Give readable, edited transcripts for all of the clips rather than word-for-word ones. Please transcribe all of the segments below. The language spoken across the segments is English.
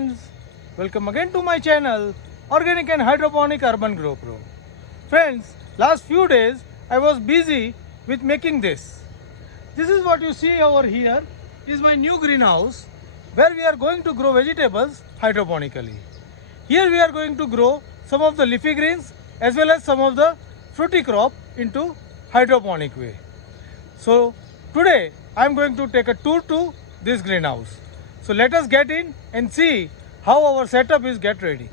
friends, welcome again to my channel Organic and Hydroponic Urban Grow Pro. Friends, last few days I was busy with making this. This is what you see over here is my new greenhouse where we are going to grow vegetables hydroponically. Here we are going to grow some of the leafy greens as well as some of the fruity crop into hydroponic way. So today I am going to take a tour to this greenhouse. So let us get in and see how our setup is get ready.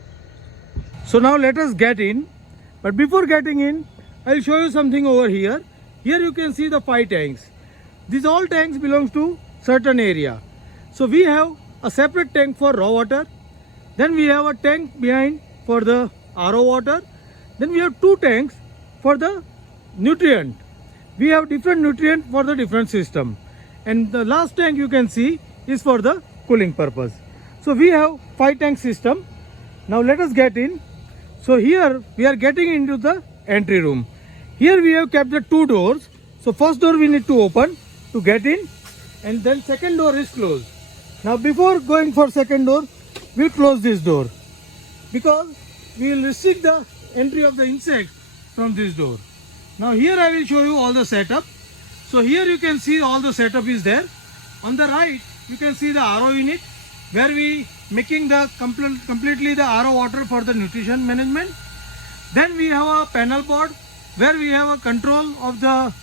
So now let us get in, but before getting in I will show you something over here. Here you can see the 5 tanks. These all tanks belongs to certain area. So we have a separate tank for raw water, then we have a tank behind for the RO water, then we have 2 tanks for the nutrient. We have different nutrient for the different system, and the last tank you can see is for the cooling purpose. So we have 5 tank system. Now let us get in. So here we are getting into the entry room. Here we have kept the 2 doors. So first door we need to open to get in, and then second door is closed. Now before going for second door, we'll close this door because we will restrict the entry of the insect from this door. Now here I will show you all the setup. So here you can see all the setup is there. On the right you can see the RO unit where we making the completely the RO water for the nutrition management. Then we have a panel board where we have a control of the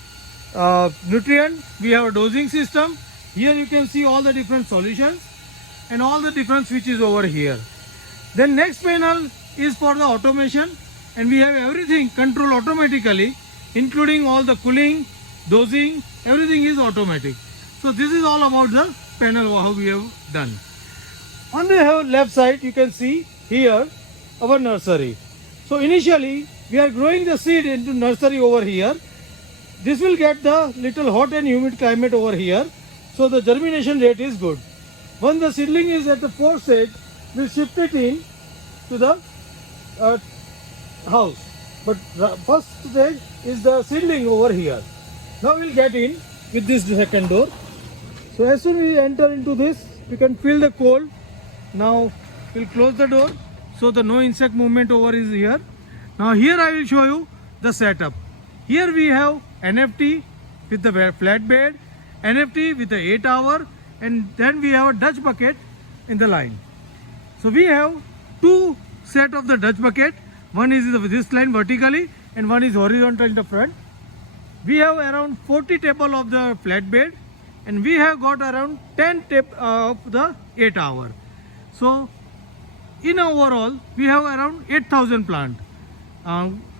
nutrient. We have a dosing system. Here you can see all the different solutions and all the different switches over here. Then next panel is for the automation, and we have everything controlled automatically, including all the cooling, dosing, everything is automatic. So this is all about the panel how we have done. On the left side you can see here our nursery. So initially we are growing the seed into nursery over here. This will get the little hot and humid climate over here, so the germination rate is good. Once the seedling is at the 4th stage, we'll shift it in to the house. But first stage is the seedling over here. Now we'll get in with this second door. So as soon as we enter into this, we can feel the cold. Now we'll close the door so the no insect movement over is here. Now here I will show you the setup. Here we have NFT with the flat bed, NFT with the 8 hour, and then we have a Dutch bucket in the line. So we have 2 set of the Dutch bucket. One is this line vertically and one is horizontal in the front. We have around 40 table of the flat bed, and we have got around 10 of the 8 hour. So in overall we have around 8,000 plant.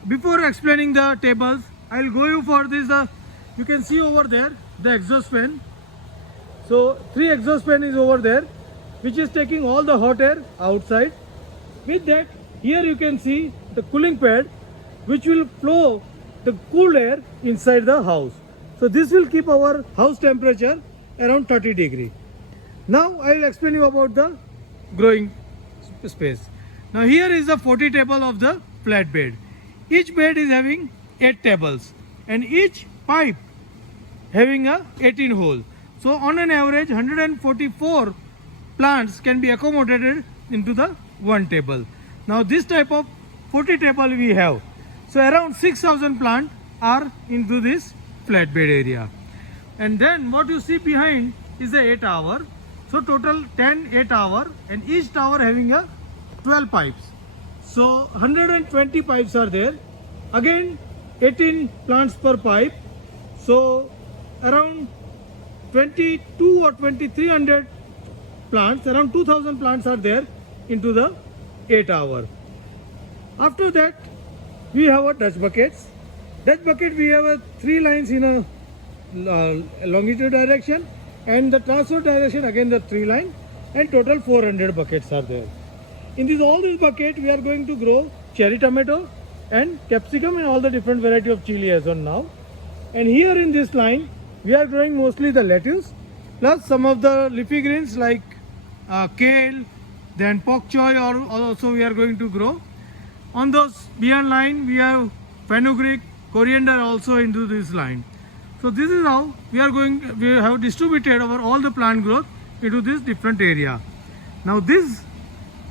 Before explaining the tables, I will go you for this. You can see over there the exhaust fan. So 3 exhaust fan is over there, which is taking all the hot air outside. With that, here you can see the cooling pad, which will flow the cool air inside the house. So this will keep our house temperature around 30 degree. Now I will explain you about the growing space. Now here is the 40 table of the flat bed. Each bed is having 8 tables, and each pipe having a 18 hole. So on an average 144 plants can be accommodated into the one table. Now this type of 40 table we have. So around 6,000 plants are into this flat bed area. And then what you see behind is the 8 hour. So total 10 8 hour, and each tower having a 12 pipes. So 120 pipes are there. Again 18 plants per pipe. So around 22 or 2300 plants, around 2000 plants are there into the 8 hour. After that we have a Dutch buckets. Dutch bucket we have 3 lines in a longitude direction, and the transfer direction again the 3 line, and total 400 buckets are there. In all these bucket we are going to grow cherry tomato and capsicum and all the different variety of chili as on now. And here in this line we are growing mostly the lettuce plus some of the leafy greens like kale, then pak choy, or also we are going to grow. On those beyond line we have fenugreek, coriander also into this line. So this is how we have distributed our all the plant growth into this different area. Now this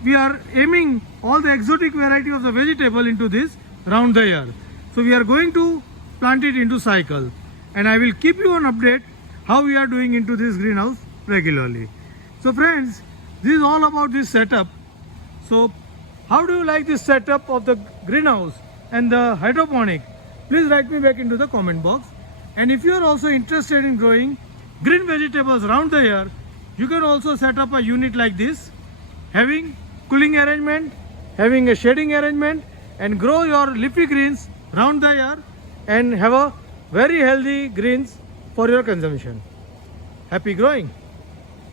we are aiming all the exotic variety of the vegetable into this round the year. So we are going to plant it into cycle, and I will keep you on update how we are doing into this greenhouse regularly. So friends, this is all about this setup. So how do you like this setup of the greenhouse and the hydroponic? Please write me back into the comment box. And if you are also interested in growing green vegetables round the year, you can also set up a unit like this, having cooling arrangement, having a shading arrangement, and grow your leafy greens round the year and have a very healthy greens for your consumption. Happy growing!